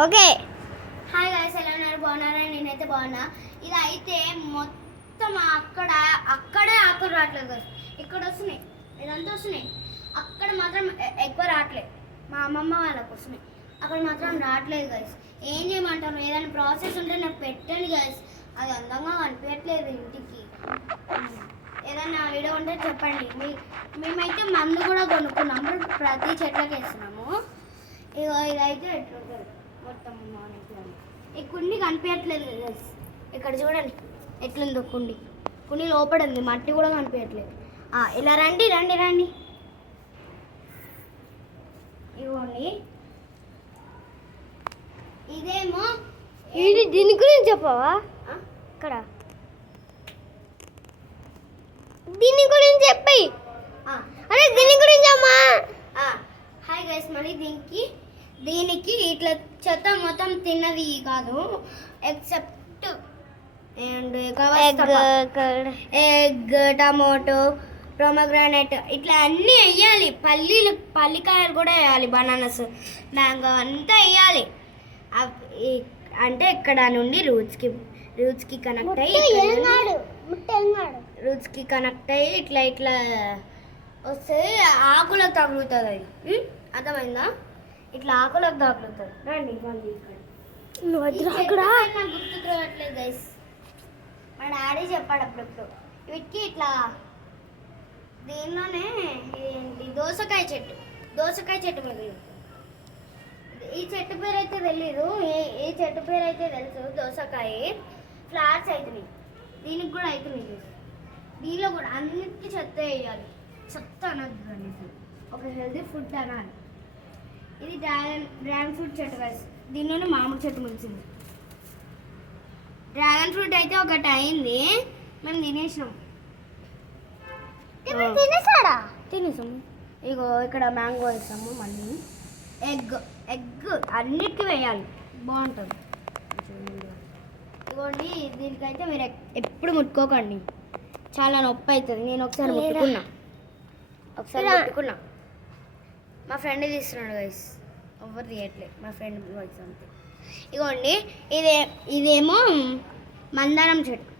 Okay. Hi guys, ఎలా ఉన్నారు? బాగున్నారా? నేనైతే బాగున్నా. ఇది అయితే మొత్తం అక్కడే ఆకులు రావట్లేదు గైస్. ఇక్కడ వస్తున్నాయి, ఇదంతా వస్తున్నాయి. అక్కడ మాత్రం ఎక్కువ రావట్లేదు. మా అమ్మమ్మ వాళ్ళకి వస్తున్నాయి, అక్కడ మాత్రం రావట్లేదు గైస్. ఏం చేయమంటారు? ఏదైనా ప్రాసెస్ ఉంటే నాకు పెట్టండి గైస్. అది అందంగా కనిపించట్లేదు ఇంటికి. ఏదైనా వీడియో ఉంటే చెప్పండి. మేమైతే మందు కూడా కొనుక్కున్నాము, ప్రతి చెట్లకి వేస్తున్నాము. ఇదైతే ఎట్లుంటుంది మొత్తం మార్నింగ్. ఈ కుండి కనిపించట్లేదు గైస్. ఇక్కడ చూడండి ఎట్లుందో కుండి లోపల ఉంది, మట్టి కూడా కనిపించట్లేదు. ఇలా రండి రండి రండి, ఇవ్వండి. ఇదేమో ఇది దీని గురించి చెప్పవా? ఇక్కడ దీని గురించి చెప్పి. అరే దీని గురించి అమ్మా. హాయ్ గైస్, మరి దీనికి ఇట్లా చెత్త మొత్తం తిన్నది కాదు, ఎక్సెప్ట్ ఎగ్, టమోటో, ప్రొమోగ్రానైట్ ఇట్లా అన్నీ వేయాలి. పల్లికాయలు కూడా వేయాలి, బనానాస్, మ్యాంగో అంతా వేయాలి. అంటే ఇక్కడ నుండి రూట్స్కి కనెక్ట్ అయ్యి ఇట్లా ఇట్లా వస్తే ఆకులకు తగులుతుంది. అది అర్థమైందా? ఇట్లా ఆకులకు తగులుతుంది. రండి ఇక్కడ గుర్తుకు రావట్లేదు గైస్. మా డాడీ చెప్పాడు అప్పుడప్పుడు వీటికి ఇట్లా. దీనిలోనే దోసకాయ చెట్టు మిగిలి. ఈ చెట్టు పేరు అయితే తెలీదు, ఏ చెట్టు పేరు అయితే తెలుసు. దోసకాయ ఫ్లవర్స్ అవుతున్నాయి, దీనికి కూడా అవుతున్నాయి. దీనిలో కూడా అన్నిటికీ చెత్త వేయాలి. చెత్త అనద్దు అనేసి ఒక హెల్తీ ఫుడ్ అనాలి. ఇది డ్రాగన్ ఫ్రూట్ చెట్టు కలిసి, దీనిలోనే మామిడి చెట్టు మిలిచింది. డ్రాగన్ ఫ్రూట్ అయితే ఒకటి అయింది, మేము తినేసాం. తినేసాము. ఇగో ఇక్కడ మ్యాంగో వేసాము. మళ్ళీ ఎగ్ అన్నిటికీ వేయాలి, బాగుంటుంది. ఇదిగోండి, దీనికైతే మీరు ఎప్పుడు ముట్టుకోకండి, చాలా నొప్పి అవుతుంది. నేను ఒకసారి ముట్టుకున్నా. మా ఫ్రెండ్ తీస్తున్నాడు గైస్, ఎవరు తీయట్లేదు. మా ఫ్రెండ్ వాయిస్ అంతే. ఇదిగోండి, ఇదేమో మందారం చెట్టు.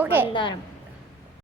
ఓకే, మందారం